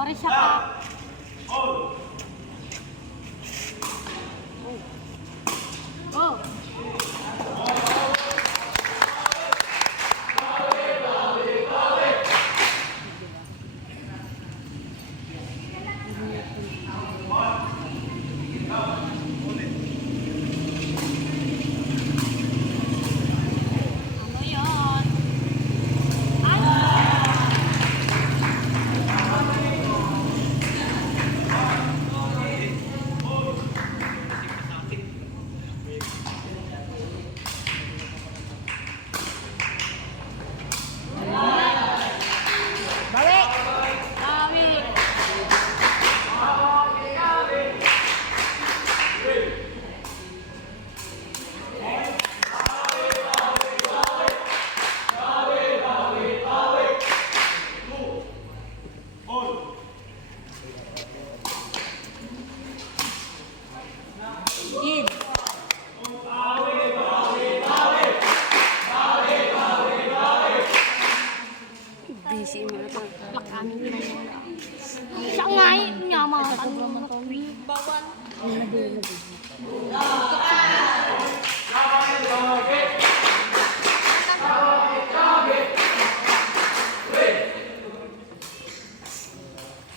Sorry siya pa. Go! Ano yun? Ano? Bawi! Bawi! Id. Busy mo na ito. Lakamin mo na yun. Siya nga eh. Niya mga tanong. Bawal.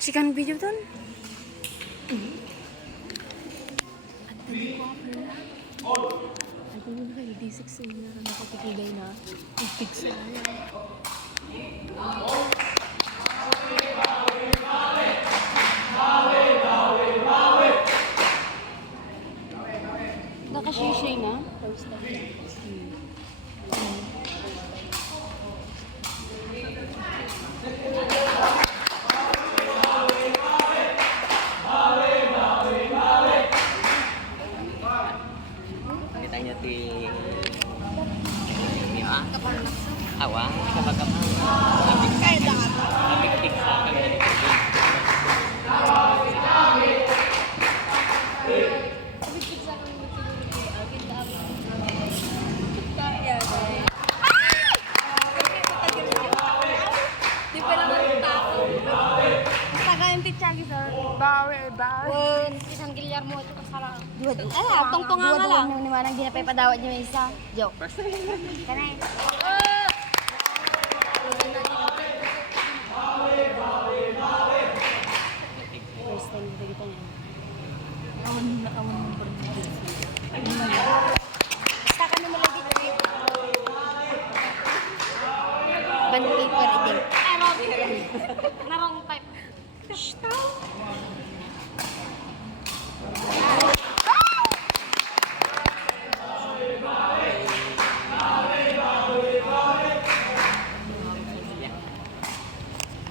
Sikan video doon. At tadi ko ako na. Ako na kayo, D6 na nakapikilay na. I-fix na yan. Nakashishay na? Kita niya ti awa kapag-kapag abik-tik sa kanya. Di pa naman tao. Taga yung pitsagi, sir. Bawi. Isang gilyar mo ito kasala. Tungtong nga nga lang. Nung naman ang ginapay padawat niyo yung isa. Joke. Kanay. First time dito kita niya. Awan mong berhenti. Basta ka naman lagi dito. Band paper din. Narong type.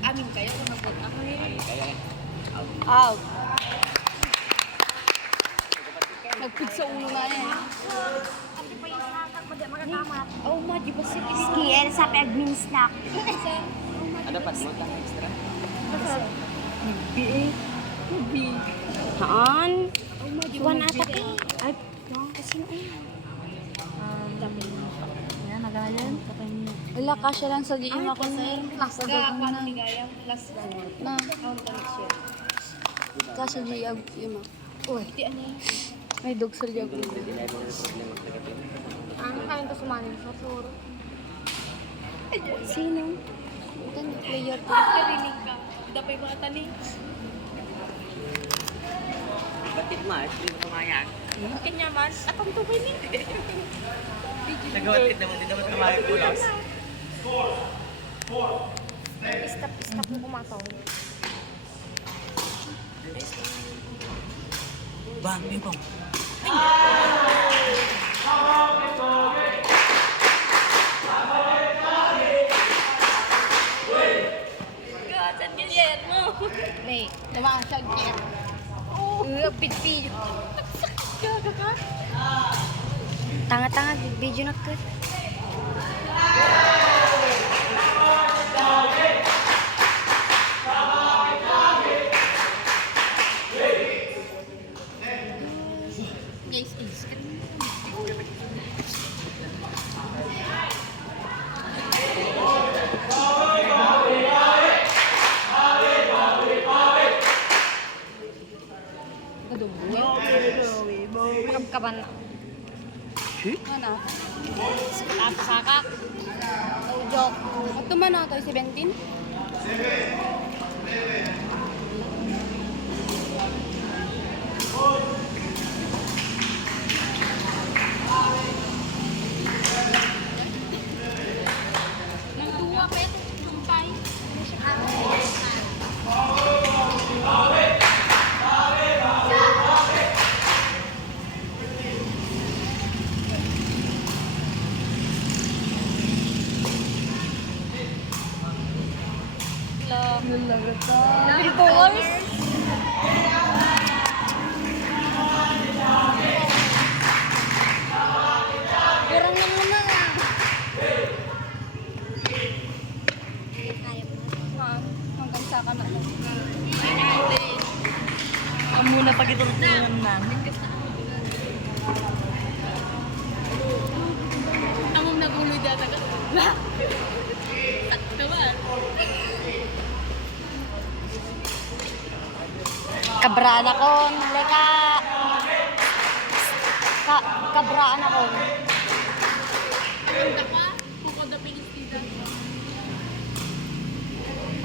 Amin kayo kung nag-vote ako eh. Out. Nagpig sa ulo na yan. Kasi pa yung snack mo, di magkakamat. Oh, ma, di ba si Iski? Eh, sa admin snack. Ada pas mo lang extra. Bibi. Haan? Juan atak eh. Ay, kasi na eh. Yan, nagalan. Wala, kasya lang sa diim ako na eh. Last na ako na. Na. Kasya diim ako. Uy. May dog sa diim ako. Ano kain to sumanin sa suro? Sino? Ito na, player to. Karinig ka. Dapay mga tani. Batid mas, yung kumayak. Kanya man, atong tubay ni. Nagawatid naman din naman kumayak pulos. Istap mo kumataw. Bang, bang. San Guillermo. May, naman siya kaya. Pidpid. Gaga ka? Tanga-tanga, video na ka. Guys, ice cream. laban. Ano? Saka. Ujok. At tuman na ito, 17? Nagduwa pa ito. Sumpay. Love. Kurang lang naman ah. Hanggang saka na. Ang muna pag ito namin. Among naguloy data ka. Sakto ba? Kabraan ako. Leka. Kabraan ako. Ganda ka? Bukod na pinistida.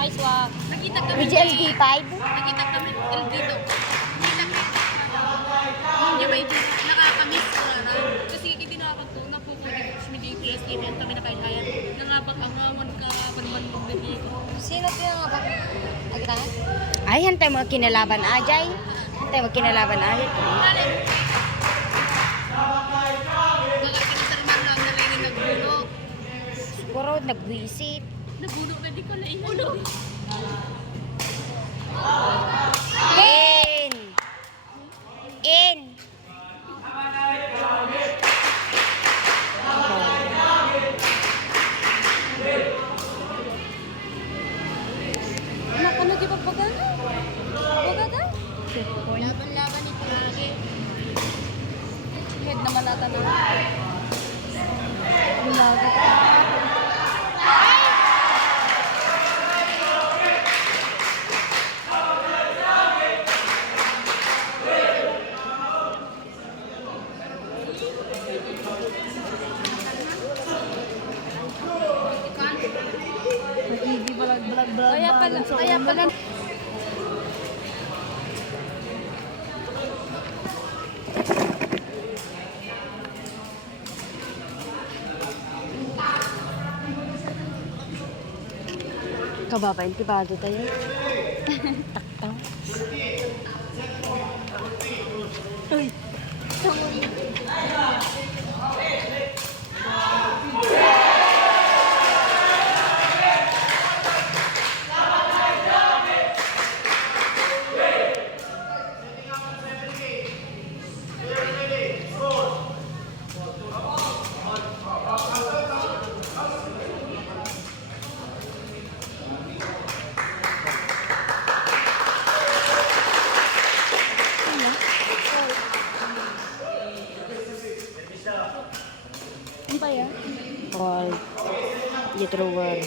Ay, swak. Nakita kami. With LD5? Nakita kami. LD daw. Nakita kami. Hindi may nakakamiss ko na. Kasi hindi nakakatuna po ko. Hindi PS event kami nakaihayan. Nangapag-angawan ka. Panuman mo ko. Sino pinangabak? Agitangan? Ay, hantay mga kinalaban ajay. Hantay mga kinalaban ajay. Nakakinitan man lang narinig nagbuno. Siguro nagwisit. Nagbuno ka di ko na inuno. In! In! Anak, ano di ba pagana? Pagana? Laban-laban ito lagi. Head naman natin na. Bulaga ka. Kaya pala. Kababain, tibado tayo. Taktang. Uy. Ano ba yan? Call. Thrower.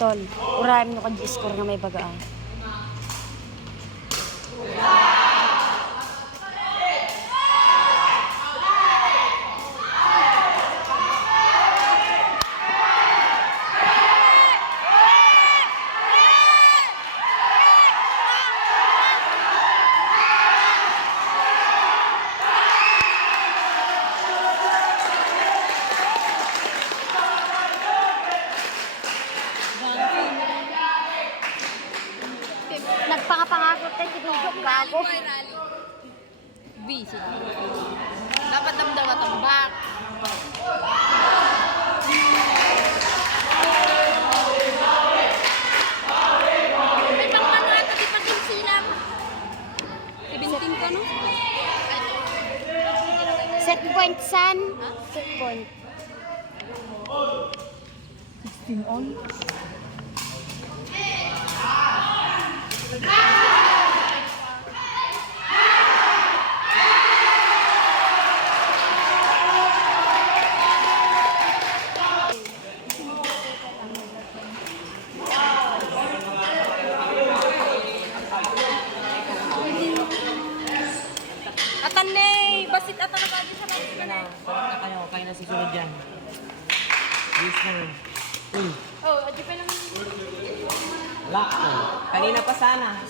Tol, urahin mo ka score nga may bagaan. tayo tinugok, gago. Rally, rally. B, sige. Dapat damdamat ang back. May pang ano ito, di pa kinsilam. 17 ka, no? Set point, son. Set point. 16 on. Atan ne, basit atan na kagi sa lahat ka na. Parang na kayo, kaya na susunod dyan. Yes na rin. Oh, adi pa lang. Wala ko. Kanina pa sana.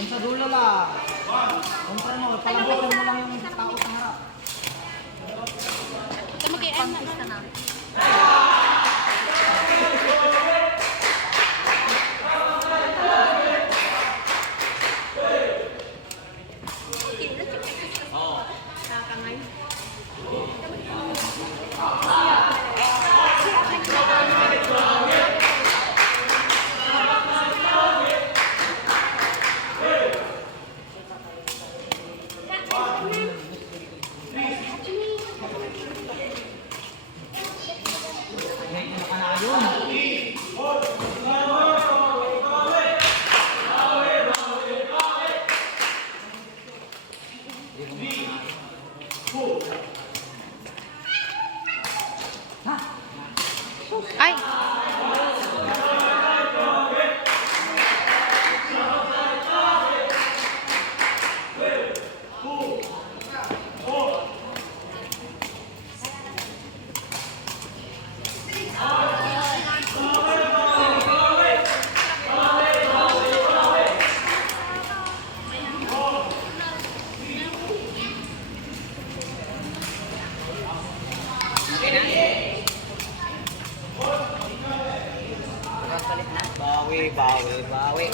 Yung sa dulo lang. Kontra mo, palambutan mo lang yung tao sa harap. Tama kay Emma na. Ay! Bawi, bawi, bawi.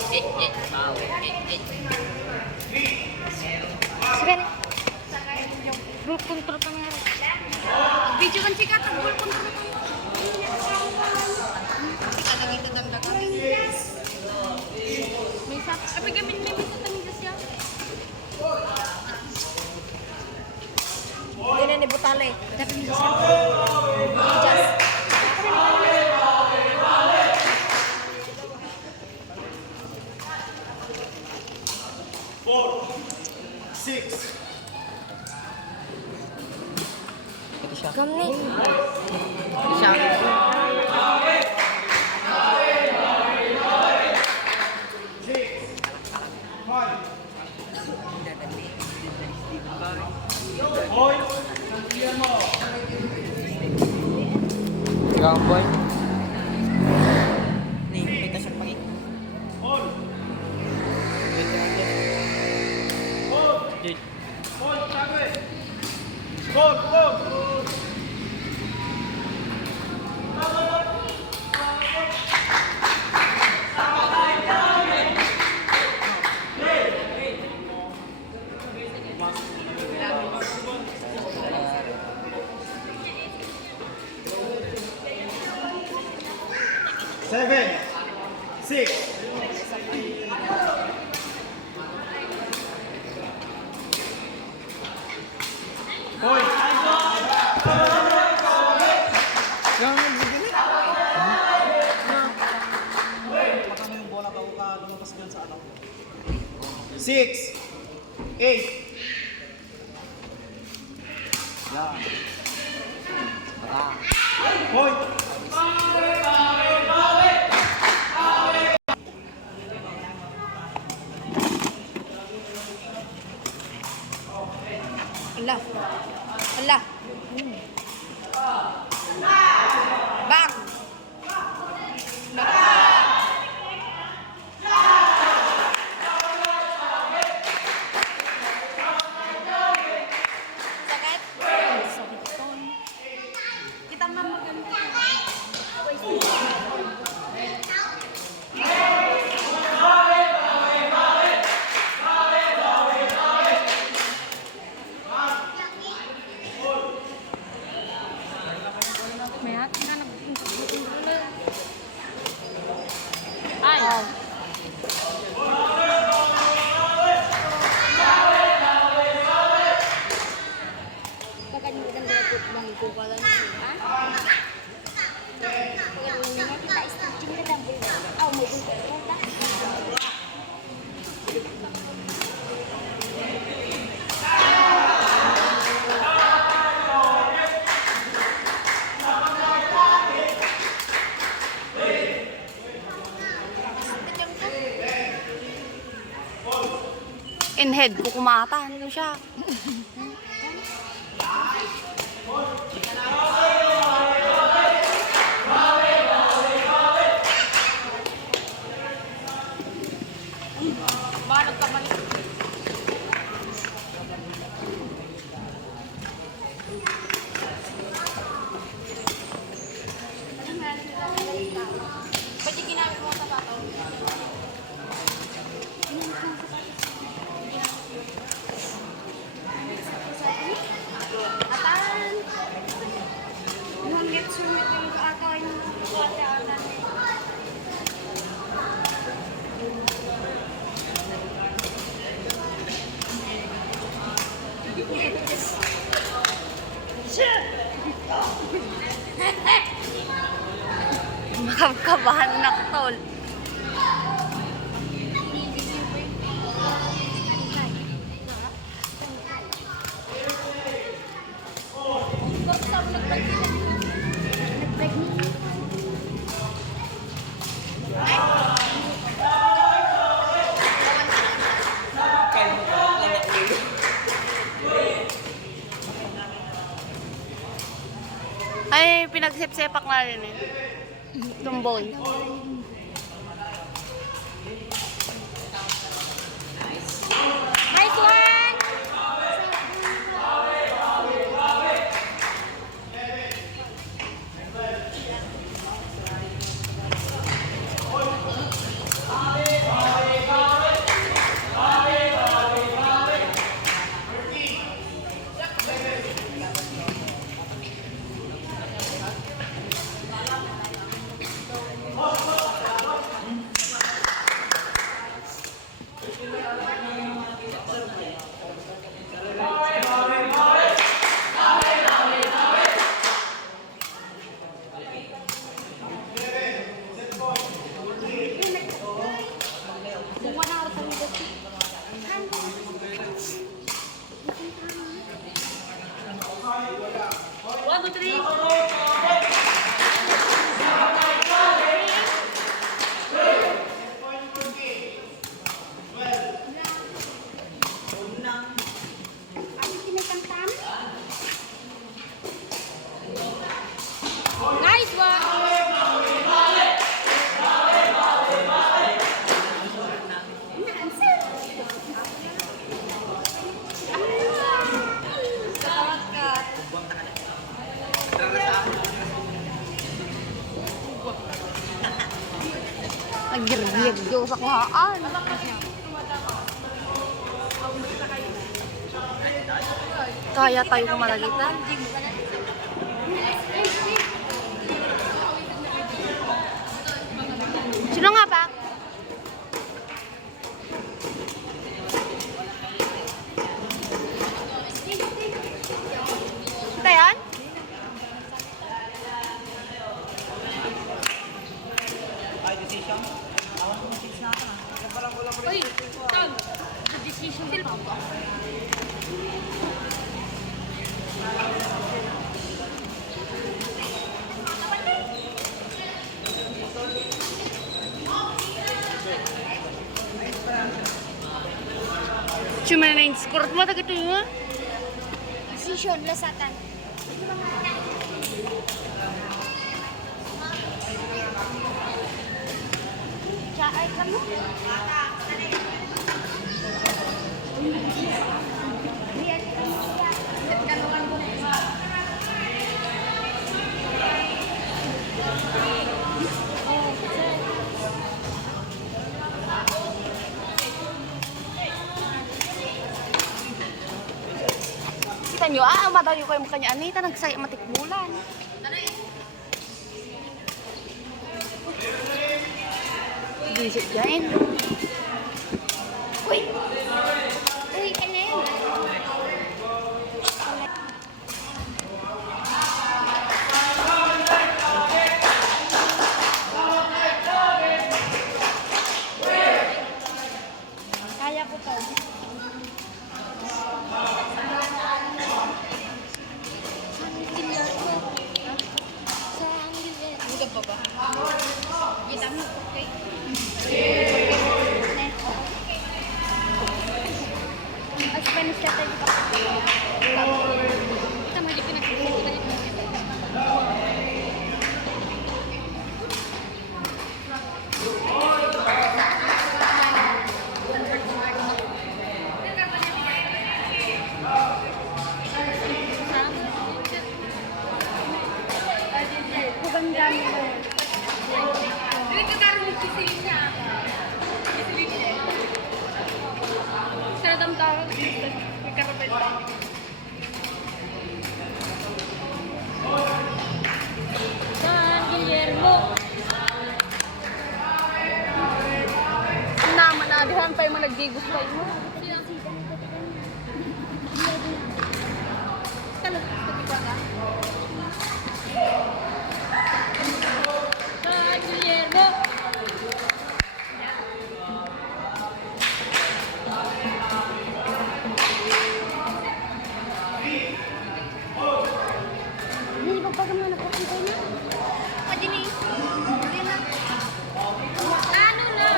Bawi. Sige na. Ball control ka nga. Video kan sikat, bul pun Ada gitu dan dakar. May sa, tapi gamin may bisa tanig siya. Hindi na ni Butale. Dapat mo siya. Just. 4, 6. Gamni. Gamboy. Nih, kita siya pagi. Seven, 6. Point. Six, 8. Point. Allah. Allah. Bang. Sakit? Sakit ton. Kita mah maganda. Head ko kumata. Ano siya? Balot ka mali. Ba't yung ginamit mo sa sapato? Atan! Yung get sumit yung ata yung atan. Makakabahan na tol. Ay, pinagsip-sepak na rin eh. Tumboy. Nice one! One, two, three. Nice one! Nagirgir do sa kuhaan. Kaya tayo kumalagitan. Sino nga ba? Ito yan? Uy, Tag! Decision ba ba? Cuma na yung score mo, tagad yun. Decision, lasatan. Cakay ka mo? Kita nyo, madayo kayo mukha niya. Anita, nagsaya matikbulan. Visit dyan. Uy! Uy, ka na yun. Kaya ko to. Buga pa ba? Kita mo, okay? dami ko. Hindi ka karong kisilin niya. Kisilin niya. Sa damdaran, may karapet. San Guillermo. Naman na, dihan pa yung mga nagdigos pa yun. San Guillermo. Hindi ba pag mga napakintay na? Pwede ni. Ano na?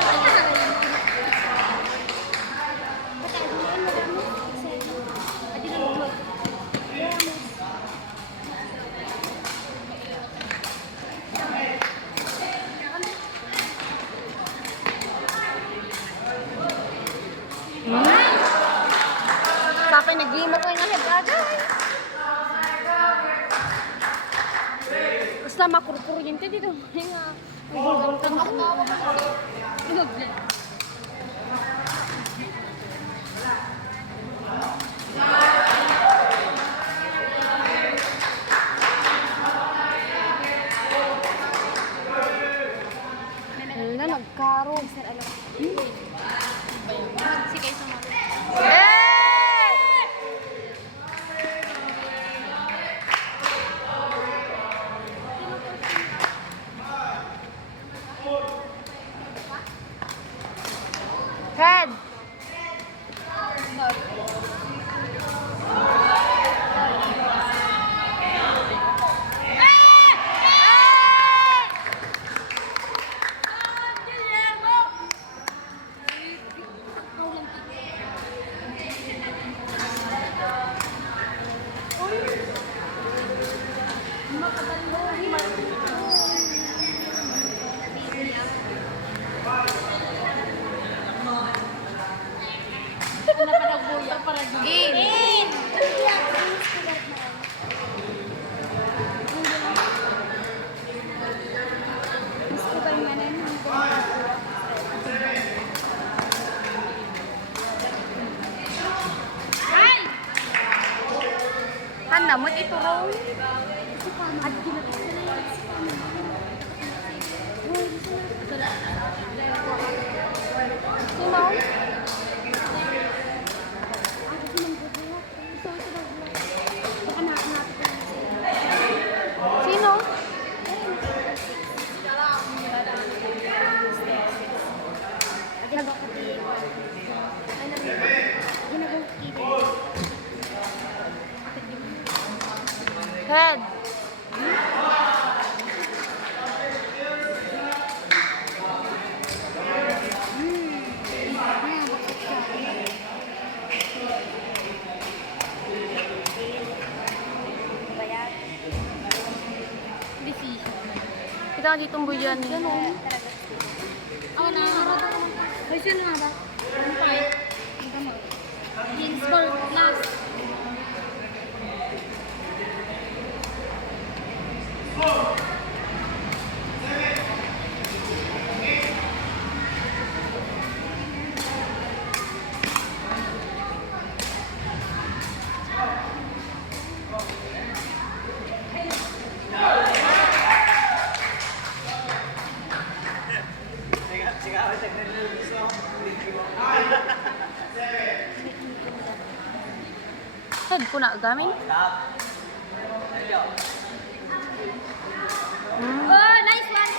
Bata, hindi mo marami. Adi na mo. Sapay nag-game ako yung nahibagay. Basta makurkuryente dito. Nga. Ang tama. Na nagkaro. Sige, sa mga. Head. Game. Handa mo ito raw. Sino? Sino? Head. Kita ditong buyan. Ako na, ay, sino nga ba? Ano pa eh? Ginsburg last. Head ko na gamin. Oh, nice one!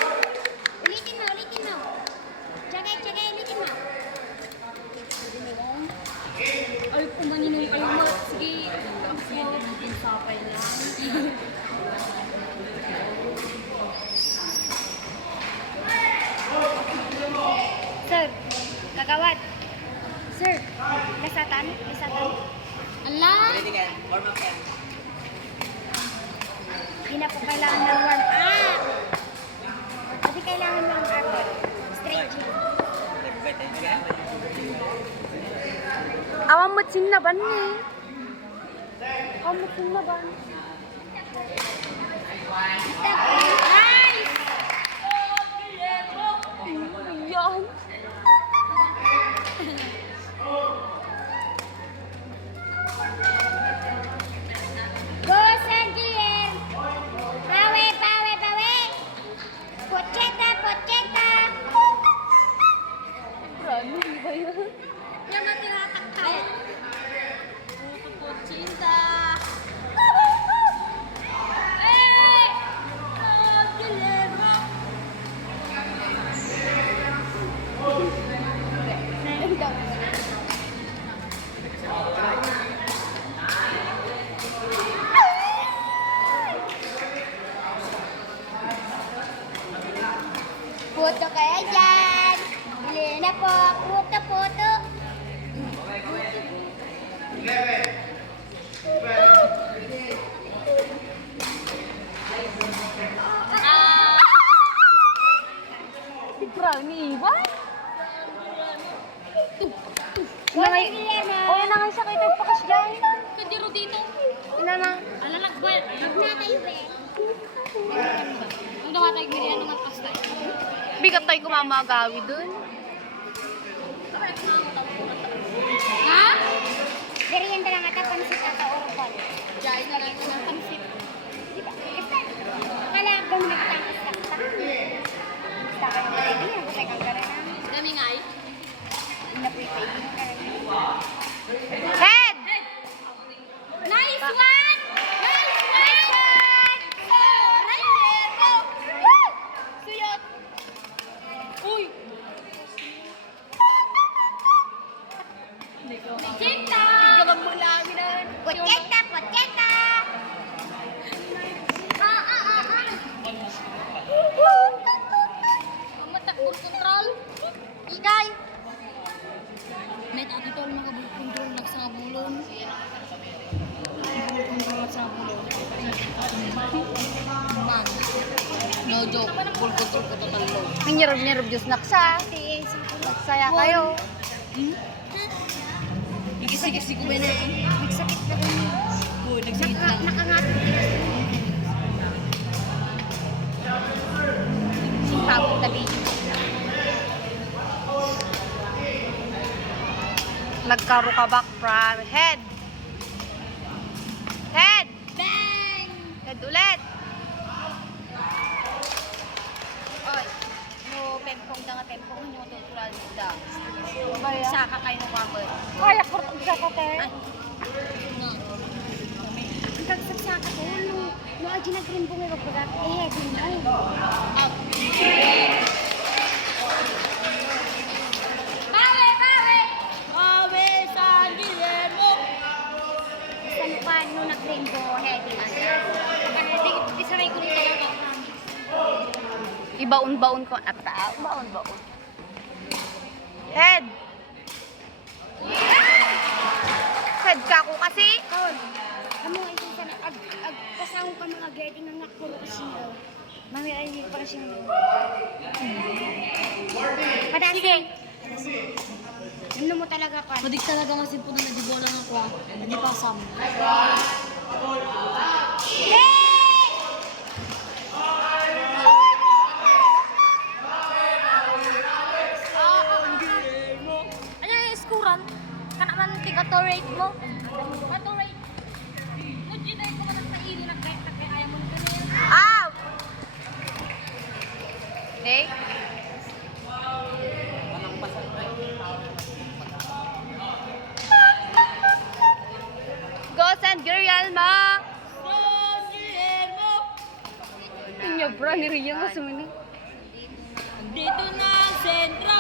Ulitin mo, ulitin mo. Tsagay, ulitin mo. Ay, kumaninong kayo mo. Sige. Sige, sapay na. Sir, kagawad. Sir, lasatan. Ala! Hindi na po kailangan ng warm-up. Kasi kailangan ng warm-up. Stretching. Awang mo sing na ban ni. Awang mo sing na ban. Nice! Si Brownie, what? Wala Guillermo. O, yan na nga siya kayo tagpakas dyan. Kadiro dito. Ina na. Alalagwal. Huwag na tayo, be. Ang gawa tayo ganyan ng pasta. Bigat tayo kumamagawi dun. Ha? Merienda lang ata, pansit ata, orpal. Diyan na lang ng pansit. Diba? Kasi, kala kung nagtangkas-taktak. Basta ka naman tayo, hindi ako kang gara na. Dami nga eh. Napoy-pay, hindi ka rin. Head! Nice one! Nice one! Rainero! Suyot! Uy! Chita! Gabang mo lang yun. Pocheta, pocheta! Matakbol control. Ikay! May ato tol mga control nagsabulon. Control nagsabulon. Man. No joke. Full control ko total low. Ang nyerab-nyerab Diyos naksa. Magsaya kayo. Igis-igis ko ba na yun? Nagsakit na rin. Oo, nagsakit lang. Nakangatot. Pagod tabi. Nagkaro ka back from head. Head! Bang! Head ulit. Oy, no pempong da nga pempong nyo tutural da. Kaya? Saka kayo ng wabot. Kaya ko sa kate. Ay. No. Ang kagsasaka ko, no aji na green bunga baga, din mo. Up. Bawe, bawe! Bawe sa Guillermo! Saan pa, no nag-green bunga, heading. Di sanay ko rin talaga. Ibaon-baon ko. Baon-baon. Head! Head ka ko kasi. Tol, amo ay sana kasama ka mga getting ng nakuro kasi. Mami ay hindi pa kasi. Sige. Ano mo talaga pa? Madig talaga nga simpo na nadibola ng kwa. Hindi pa sam. Ano yung iskuran? Kanaman tiga-torate mo? Ka-torate. Nujinay ko man sa ili ng kahit kaya ayaw mo nito na yan. Out! Okay? Go San Guillermo! Guillermo! Inya bro, ni Rian mo sumini. Dito na ang sentro!